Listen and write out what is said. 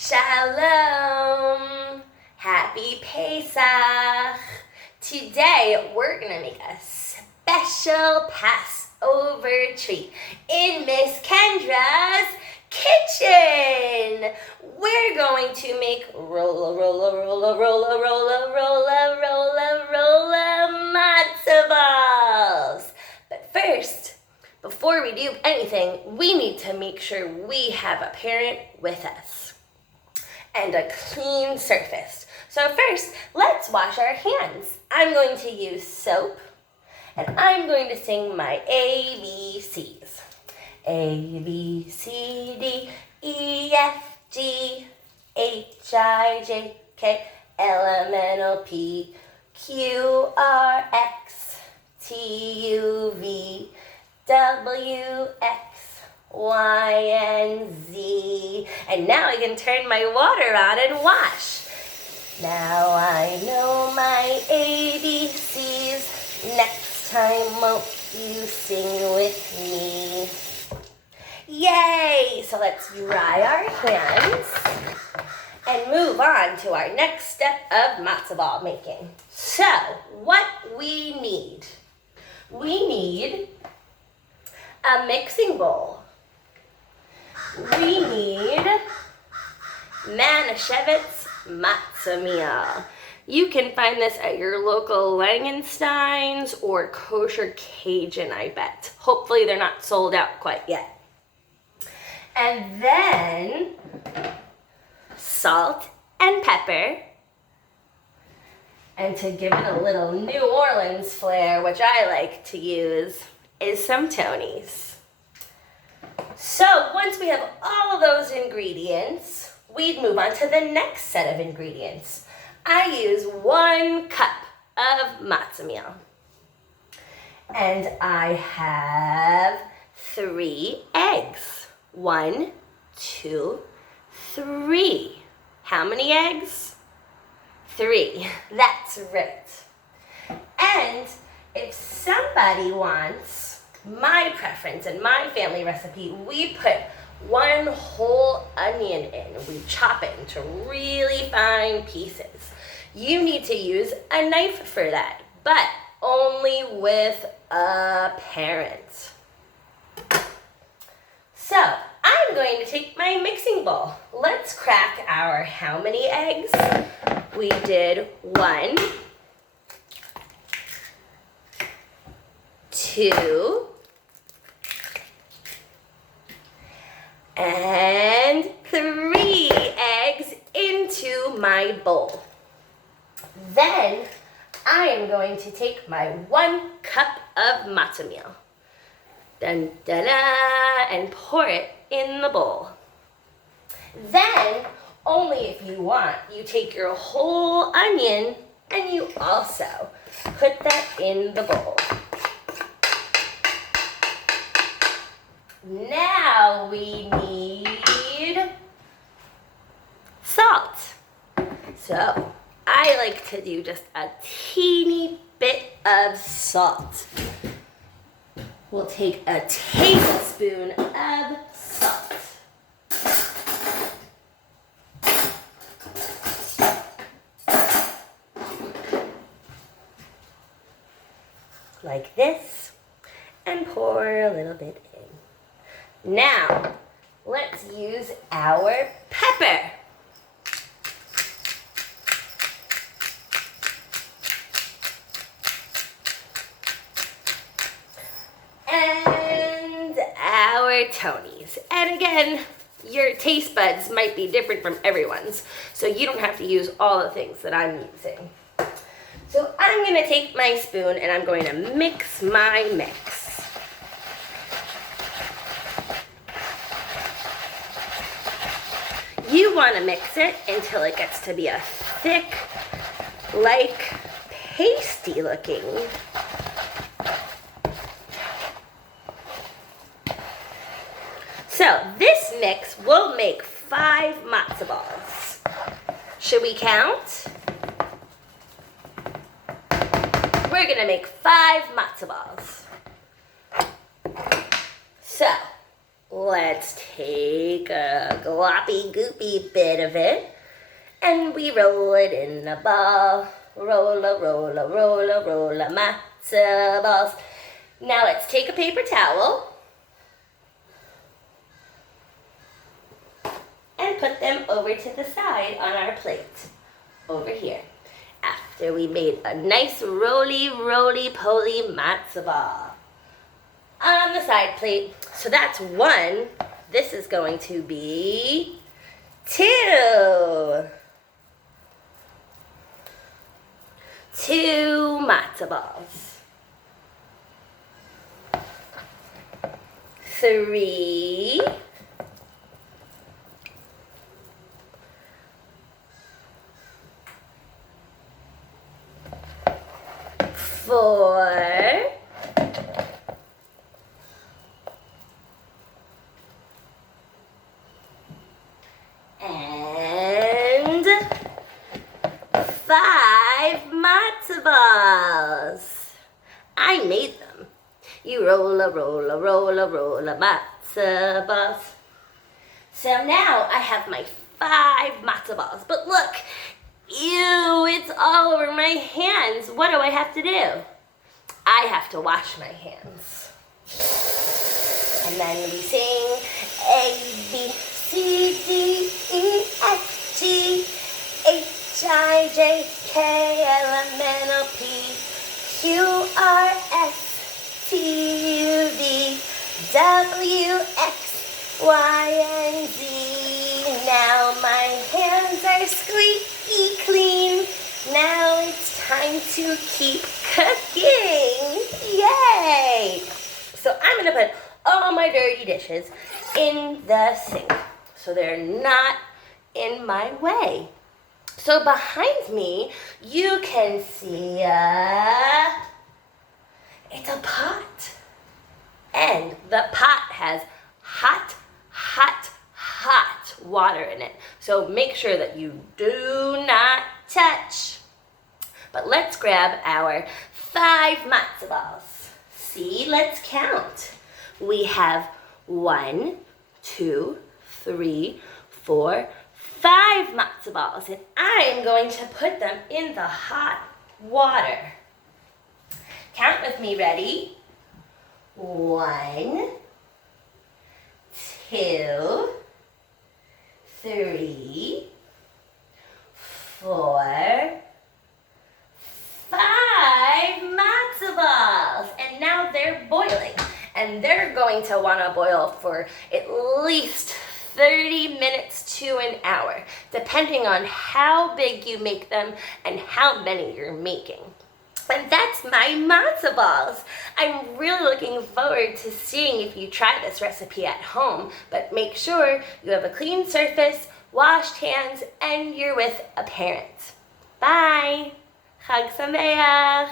Shalom! Happy Pesach! Today we're gonna make a special Passover treat in Miss Kendra's kitchen. We're going to make rolla matzo balls. But first, before we do anything, we need to make sure we have a parent with us and a clean surface. So first, let's wash our hands. I'm going to use soap, and I'm going to sing my ABCs. A, B, C, D, E, F, G, H, I, J, K, L, M, N, O, P, Q, R, X, T, U, V, W, X, Y, and Z. And now I can turn my water on and wash. Now I know my ABCs. Next time won't you sing with me? Yay! So let's dry our hands and move on to our next step of matzo ball making. So, what we need? We need a mixing bowl. We need Manischewitz matzah meal. You can find this at your local Langenstein's or Kosher Cajun, I bet. Hopefully they're not sold out quite yet. And then salt and pepper. And to give it a little New Orleans flair, which I like to use, is some Tony's. So once we have all of those ingredients, we'd move on to the next set of ingredients. I use 1 cup of matzah meal. And I have 3 eggs. 1, 2, 3. How many eggs? 3. That's right. And if somebody wants my preference and my family recipe, we put 1 whole onion in. We chop it into really fine pieces. You need to use a knife for that, but only with a parent. So I'm going to take my mixing bowl. Let's crack our how many eggs? We did 1, 2, and 3 eggs into my bowl. Then I am going to take my 1 cup of matzah meal. Dun, da, da, and pour it in the bowl. Then, only if you want, you take your whole onion and you also put that in the bowl. Now we need salt. So I like to do just a teeny bit of salt. We'll take a tablespoon of salt. Like this, and pour a little bit in. Now, let's use our pepper. And our Tony's. And again, your taste buds might be different from everyone's, so you don't have to use all the things that I'm using. So I'm going to take my spoon and I'm going to mix my mix. You want to mix it until it gets to be a thick, like pasty looking. So this mix will make 5 matzo balls. Should we count? We're going to make 5 matzo balls. So Let's take a gloppy goopy bit of it and we roll it in a ball. Rolla, rolla, rolla, rolla, matzah balls. Now let's take a paper towel and put them over to the side on our plate, over here. After we made a nice roly, poly matzo ball on the side plate. So that's one. This is going to be 2. 2 matzo balls. 3. 4. And 5 matzo balls. I made them. You rolla, rolla, rolla, rolla matzo balls. So now I have my 5 matzo balls. But look, ew, it's all over my hands. What do I have to do? I have to wash my hands. And then we sing A, B, C, D, E, F, G, H, I, J, K, L, M, N, O, P, Q, R, S, T, U, V, W, X, Y, and Z. Now my hands are squeaky clean. Now it's time to keep cooking. Yay! So I'm going to put all my dirty dishes in the sink so they're not in my way. So behind me, you can see it's a pot. And the pot has hot water in it. So make sure that you do not touch. But let's grab our 5 matzo balls. See, let's count. We have 1, 2, 3, 4, 5 matzo balls, and I am going to put them in the hot water. Count with me, ready? 1, 2, 3, 4, 5 matzo balls. And now they're boiling. And they're going to want to boil for at least 30 minutes to an hour, depending on how big you make them and how many you're making. And that's my matzo balls. I'm really looking forward to seeing if you try this recipe at home, but make sure you have a clean surface, washed hands, and you're with a parent. Bye. Chag Sameach.